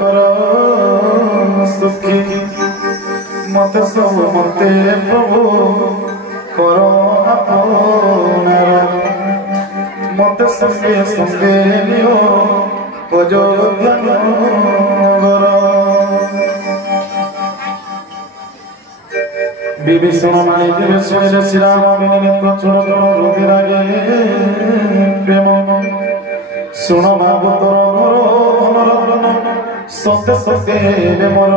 कर सुखी मत सब मते प्रभु कर अपनार मत संगे संगे लियो अयोध्या नगर विभीषण माई देवे सुनिले श्री राम नेत्र छोड़ छोड़ रोगे रागे प्रेम सुन बाबू तोर घर धन रत्न सत्य सत्य मोर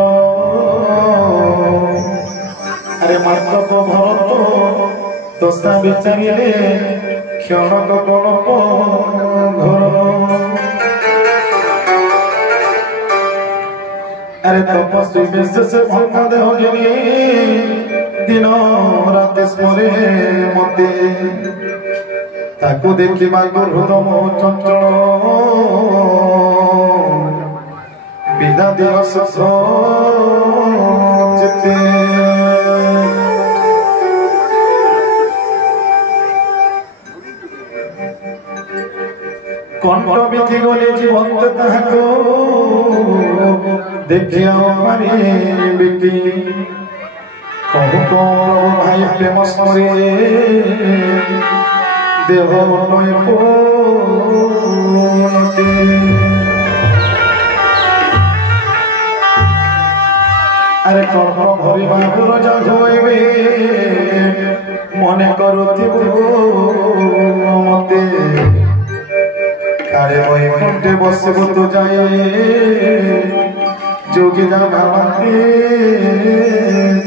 अरे मातक भरत दशा विचारे क्षणक कणप घर अरे तपस्वी विशेष भंग देहगिरी दिन राति स्मरे मते ताकू देखिबा हृदय चंचल विदा दिय सुख चित्ते कंठ विधि गले जीवंत ताको देखिया मारी बेटी कहू कौन भाई प्रेम स्मरे देह नय पूर्णते अरे कर्म भरी बाबुर जागवे मने करुथिबु मते काले वैकुंठे बसबु तो जाए जोगी ना भावती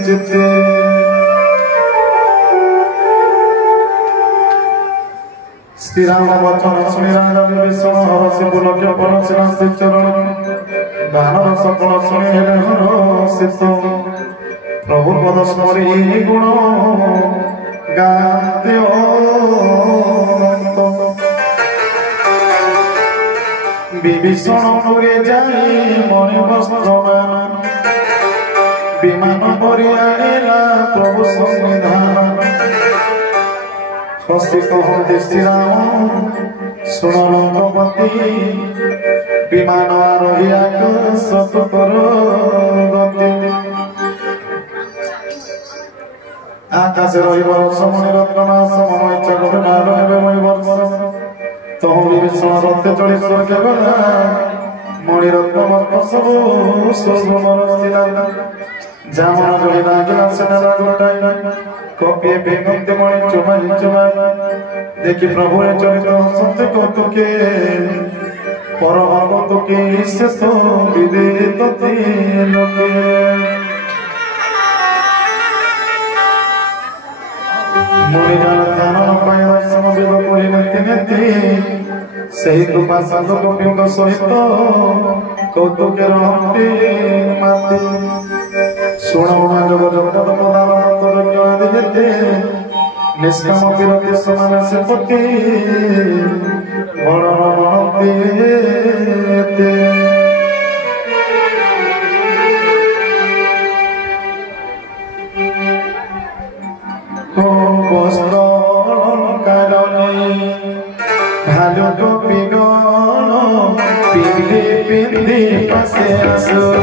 चित्ते श्री राम वचन सुनि राजा विभीषण हरषि पुलक्य परसिना श्री चरण बानर सकल शुणी हेले हर्षित प्रभु पद स्मरी गुण गाते विभीषण पुरे जाई मणि वस्त्रमान विमान परि आनिला प्रभु सन्निधान हसी कहते श्री राम सुन रंगपति विमान आरोही आकाश कर गति आकाश रहीबर समणि रत्ननाश मम इच्छा कटे नार नेबे मई वर्ष तहु विभीषण रथे चढ़ी स्वर्ग गला मणि रत्न मत सब स्वर्ग मरसिला जामन जोड़ी लागिला सेना गोटाई कपिए बेगंते मणि चुमाई चुमाई देखी प्रभु चरित सत्य कौतुके परम कौतुके शेष विदित लोके मुनि जन ध्यान न पाई समविव पुरी नीति नीति सही कृपा साधु कपियों सहित कौतुके रहते माते सुण जग जगत प्रदान मंत्र आदि देते निष्काम विरति समान से पति वर्णनते भालू को पिगण पिंदी पिंदी पासे आसो